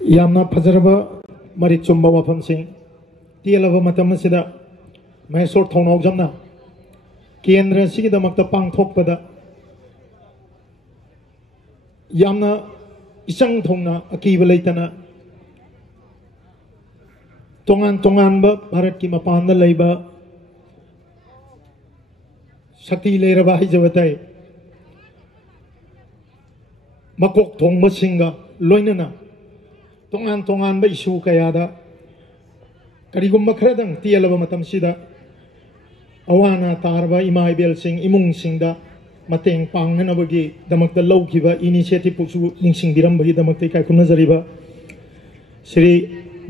यामना फजरबा मरिक चुम्बा वफमसिंग तेलबा मतम असिदा महेश्वर थौनौजमना केंद्र सिगिदमक्ता पांगथोकपदा यामना इचंग थौना अकीब लेतना तोंगान तोंगानबा भारत की मपानदा लैबा शक्ति लेरबा हिजबताई मकोक थोंबसिंगा लोइनना तोंगान तोंगानबा इशू कयादा करिगुम्बा खरदंग तेलबा मतमसिदा अवाना तारबा इमा इबेलसिंग इमुंगसिंगदा मतेंग पांगनबगी दमक्ता लौखिबा इनिशिएटिव पुसु निंगसिंग बिरमबगी दमक्ता कायखुमनजरिबा श्री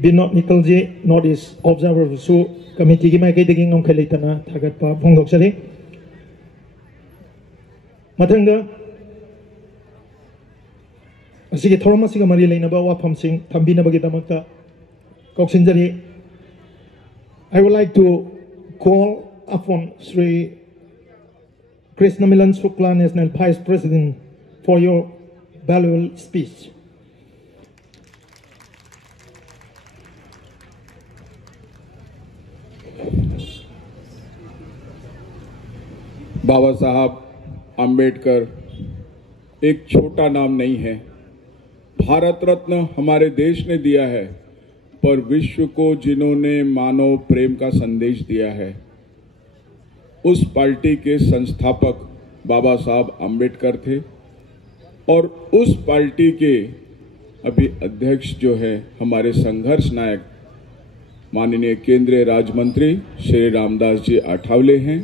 विनोद निकल जी नॉर्थ ईस्ट ऑब्जर्वर सु कमिटी की माइकैदगी ngomkhai leitana थागतपा फोंदोकसरी मथंगा असिगे थोरम असिगा मरि लेनबा वाफमसिंग थंबिनबगी दमक्ता कौक्सिनजरी I would like to call upon Sri Krishnamilan Shukla, National Vice President, for your valuable speech. बाबा साहब अंबेडकर एक छोटा नाम नहीं है। भारत रत्न हमारे देश ने दिया है, पर विश्व को जिन्होंने मानव प्रेम का संदेश दिया है, उस पार्टी के संस्थापक बाबा साहब अंबेडकर थे। और उस पार्टी के अभी अध्यक्ष जो है हमारे संघर्ष नायक माननीय केंद्रीय राज्य मंत्री श्री रामदास जी आठवले हैं।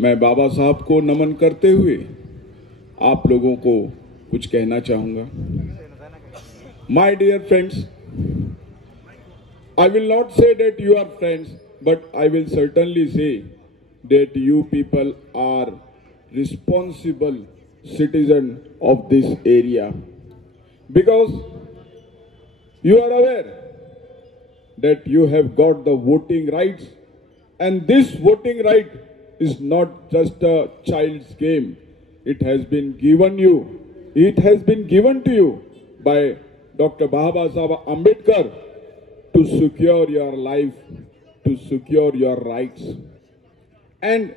मैं बाबा साहब को नमन करते हुए आप लोगों को कुछ कहना चाहूंगा। My dear friends, I will not say that you are friends, but I will certainly say that you people are responsible citizens of this area, because you are aware that you have got the voting rights, and this voting right is not just a child's game. It has been given you. It has been given to you by Dr. Baba Saheb Ambedkar to secure your life, to secure your rights. And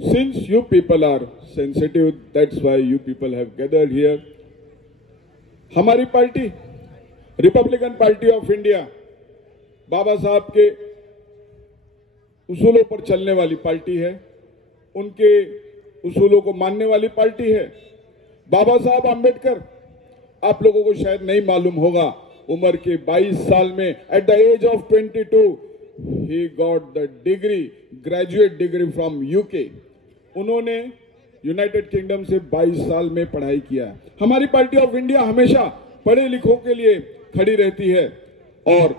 since you people are sensitive, that's why you people have gathered here. हमारी party Republican party of India Baba Saheb के उसूलों पर चलने वाली party है, उनके उसूलों को मानने वाली पार्टी है। बाबा साहब अंबेडकर, आप लोगों को शायद नहीं मालूम होगा, उम्र के 22 साल में at the age of 22 he got the degree, graduate degree from UK. उन्होंने यूनाइटेड किंगडम से 22 साल में पढ़ाई किया। हमारी पार्टी ऑफ इंडिया हमेशा पढ़े लिखों के लिए खड़ी रहती है, और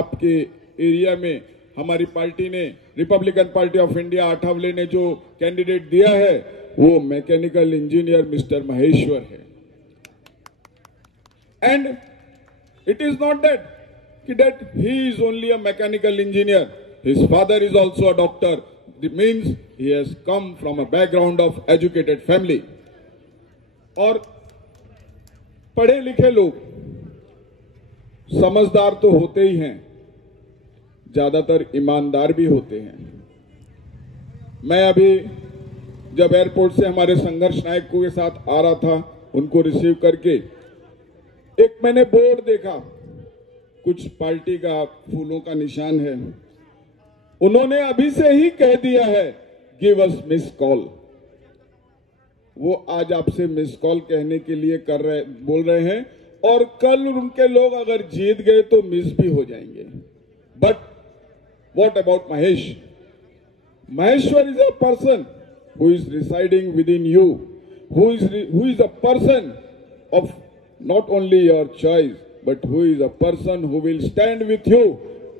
आपके एरिया में हमारी पार्टी ने, Republican party of India Athawale ने जो कैंडिडेट दिया है वो मैकेनिकल इंजीनियर मिस्टर महेश्वर है। And it is not that he is only a mechanical engineer. His father is also a doctor. It means he has come from a background of educated family. और पढ़े लिखे लोग समझदार तो होते ही हैं, ज्यादातर ईमानदार भी होते हैं। मैं अभी जब एयरपोर्ट से हमारे संघर्ष नायकों के साथ आ रहा था, उनको रिसीव करके एक मैंने बोर्ड देखा, कुछ पार्टी का फूलों का निशान है। उन्होंने अभी से ही कह दिया है गिव अस मिस कॉल। वो आज आपसे मिस कॉल कहने के लिए बोल रहे हैं, और कल उनके लोग अगर जीत गए तो मिस भी हो जाएंगे। But what about Mahesh? Maheshwar is a person who is residing with in you, who is a person of not only your choice, but who is a person who will stand with you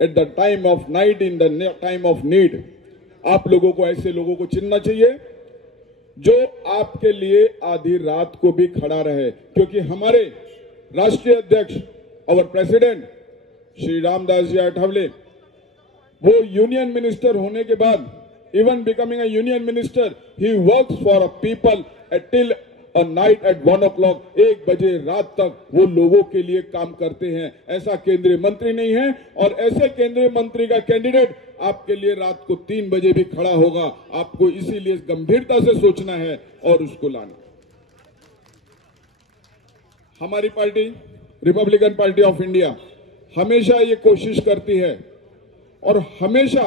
at the time of night, in the time of need. आप लोगों को ऐसे लोगों को चुनना चाहिए जो आपके लिए आधी रात को भी खड़ा रहे, क्योंकि हमारे राष्ट्रीय अध्यक्ष और प्रेसिडेंट श्री रामदास जी आठवले, वो यूनियन मिनिस्टर होने के बाद, even becoming a union minister, he works for a people till और नाइट एट 1 o'clock 1 बजे रात तक वो लोगों के लिए काम करते हैं। ऐसा केंद्रीय मंत्री नहीं है, और ऐसे केंद्रीय मंत्री का कैंडिडेट आपके लिए रात को 3 बजे भी खड़ा होगा। आपको इसीलिए गंभीरता से सोचना है और उसको लाना। हमारी party Republican party of India हमेशा ये कोशिश करती है और हमेशा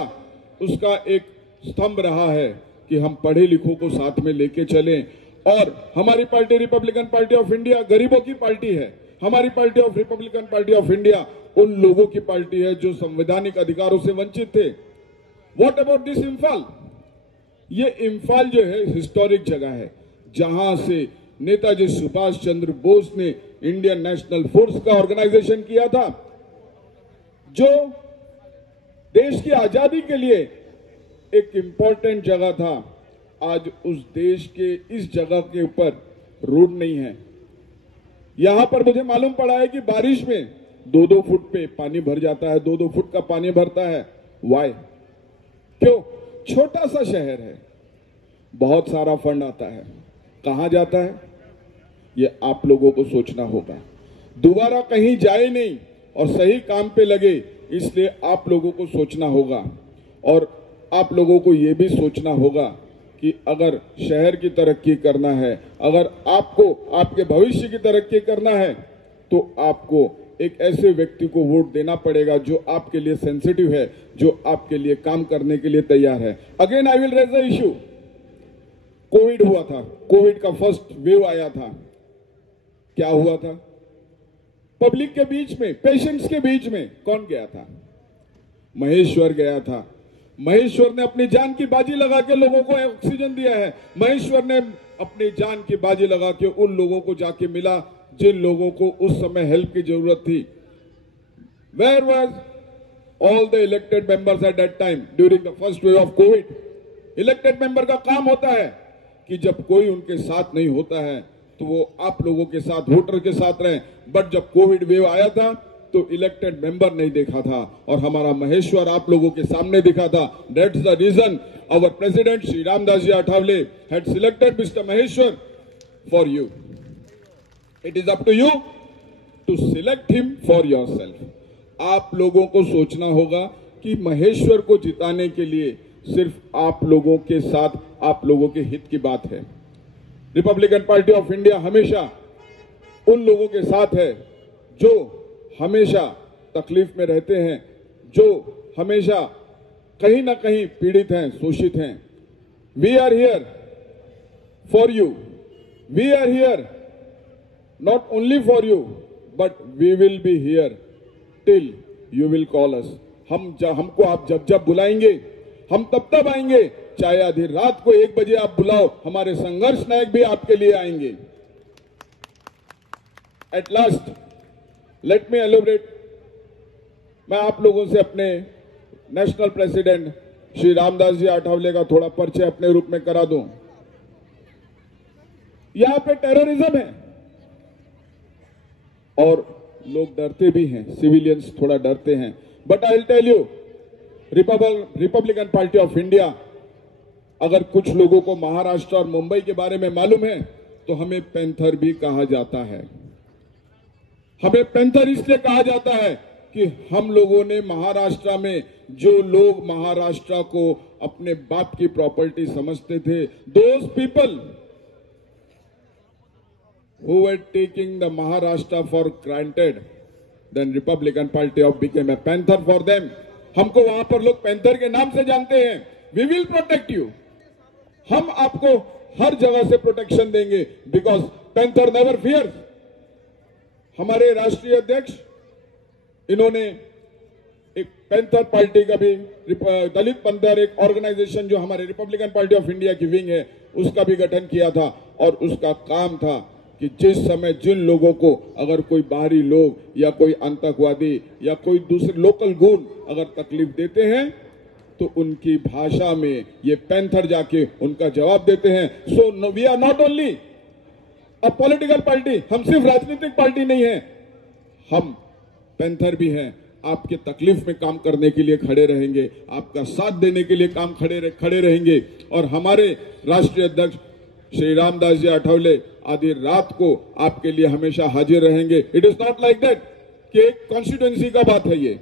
उसका एक स्तंभ रहा है कि हम पढ़े लिखों को साथ में लेके चलें। और हमारी party Republican party of India गरीबों की पार्टी है। हमारी party of Republican party of India उन लोगों की पार्टी है जो संवैधानिक अधिकारों से वंचित थे। What about this Imphal? ये इम्फाल जो है हिस्टोरिक जगह है जहां से नेताजी सुभाष चंद्र बोस ने इंडियन नेशनल फोर्स का ऑर्गेनाइजेशन किया था, जो देश की आजादी के लिए एक इंपॉर्टेंट जगह था। आज उस देश के इस जगह के ऊपर रोड नहीं है। यहां पर मुझे मालूम पड़ा है कि बारिश में 2-2 फुट पे पानी भर जाता है, 2-2 फुट का पानी भरता है। वाई? क्यों? छोटा सा शहर है, बहुत सारा फंड आता है, कहां जाता है ये आप लोगों को सोचना होगा। दोबारा कहीं जाए नहीं और सही काम पे लगे, इसलिए आप लोगों को सोचना होगा। और आप लोगों को यह भी सोचना होगा कि अगर शहर की तरक्की करना है, अगर आपको आपके भविष्य की तरक्की करना है, तो आपको एक ऐसे व्यक्ति को वोट देना पड़ेगा जो आपके लिए सेंसिटिव है, जो आपके लिए काम करने के लिए तैयार है। Again I will raise the issue. Covid हुआ था, कोविड का फर्स्ट वेव आया था। क्या हुआ था? पब्लिक के बीच में, पेशेंट्स के बीच में कौन गया था? महेश्वर गया था। महेश्वर ने अपनी जान की बाजी लगा के लोगों को ऑक्सीजन दिया है। महेश्वर ने अपनी जान की बाजी लगा के उन लोगों को जाके मिला जिन लोगों को उस समय हेल्प की जरूरत थी। Where was all the elected members at that time during the first wave of Covid? Elected member का काम होता है कि जब कोई उनके साथ नहीं होता है तो वो आप लोगों के साथ, वोटर के साथ रहें। बट जब कोविड वेव आया था तो इलेक्टेड मेंबर नहीं देखा था, और हमारा महेश्वर आप लोगों के सामने दिखा था। That's the reason our president Shri Ramdas ji Athawale had selected mister Maheshwar for you. It is up to you to select him for yourself. आप लोगों को सोचना होगा कि महेश्वर को जिताने के लिए सिर्फ आप लोगों के साथ, आप लोगों के हित की बात है। रिपब्लिकन पार्टी ऑफ इंडिया हमेशा उन लोगों के साथ है जो हमेशा तकलीफ में रहते हैं, जो हमेशा कहीं ना कहीं पीड़ित हैं, शोषित हैं। We are here for you. We are here not only for you, but we will be here till you will call us. हमको आप जब जब बुलाएंगे हम तब तब आएंगे, चाहे आधी रात को 1 बजे आप बुलाओ, हमारे संघर्ष नायक भी आपके लिए आएंगे। At last let me elaborate. मैं आप लोगों से अपने नेशनल प्रेसिडेंट श्री रामदास जी अठावले का थोड़ा परिचय अपने रूप में करा दूं। यहां पे टेररिज्म है और लोग डरते भी हैं, सिविलियंस थोड़ा डरते हैं। But I will tell you, Republican party of India, अगर कुछ लोगों को महाराष्ट्र और मुंबई के बारे में मालूम है तो हमें पैंथर भी कहा जाता है। हमें पैंथर इसलिए कहा जाता है कि हम लोगों ने महाराष्ट्र में, जो लोग महाराष्ट्र को अपने बाप की प्रॉपर्टी समझते थे, those people who were taking the Maharashtra for granted, then Republican Party of became a panther for them. हमको वहां पर लोग पैंथर के नाम से जानते हैं। We will protect you. हम आपको हर जगह से प्रोटेक्शन देंगे, बिकॉज पैंथर नेवर फियर्स। हमारे राष्ट्रीय अध्यक्ष, इन्होंने एक पैंथर पार्टी का भी, दलित पैंथर एक ऑर्गेनाइजेशन जो हमारे रिपब्लिकन पार्टी ऑफ इंडिया की विंग है, उसका भी गठन किया था। और उसका काम था कि जिस समय जिन लोगों को अगर कोई बाहरी लोग या कोई आतंकवादी या कोई दूसरे लोकल गुण अगर तकलीफ देते हैं तो उनकी भाषा में ये पैंथर जाके उनका जवाब देते हैं। So we are not only a political party, हम सिर्फ राजनीतिक पार्टी नहीं है, हम पैंथर भी हैं। आपके तकलीफ में काम करने के लिए खड़े रहेंगे, आपका साथ देने के लिए खड़े रहेंगे। और हमारे राष्ट्रीय अध्यक्ष श्री रामदास जी अठावले आधी रात को आपके लिए हमेशा हाजिर रहेंगे। It is not like that कि एक कॉन्स्टिट्यूएंसी का बात है ये,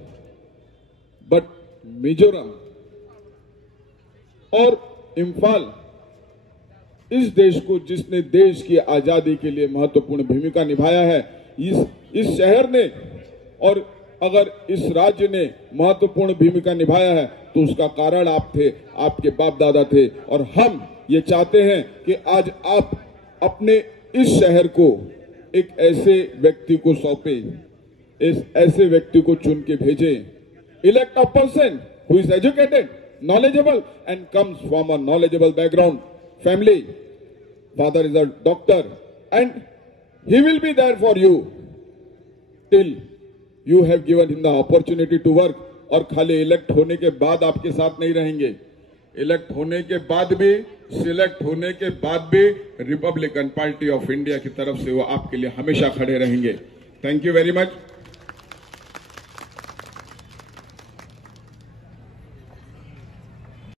बट मिजोरम और इम्फाल इस देश को, जिसने देश की आजादी के लिए महत्वपूर्ण भूमिका निभाया है, इस शहर ने, और अगर इस राज्य ने महत्वपूर्ण भूमिका निभाया है तो उसका कारण आप थे, आपके बाप दादा थे। और हम ये चाहते हैं कि आज आप अपने इस शहर को एक ऐसे व्यक्ति को सौंपें, इस ऐसे व्यक्ति को चुन के भेजें। Elect a person who is educated, knowledgeable and comes from a knowledgeable background, family. Father is a doctor and he will be there for you till you have given him the opportunity to work. और खाली elect होने के बाद आपके साथ नहीं रहेंगे, elect होने के बाद भी, सिलेक्ट होने के बाद भी रिपब्लिकन पार्टी ऑफ इंडिया की तरफ से वो आपके लिए हमेशा खड़े रहेंगे। Thank you very much.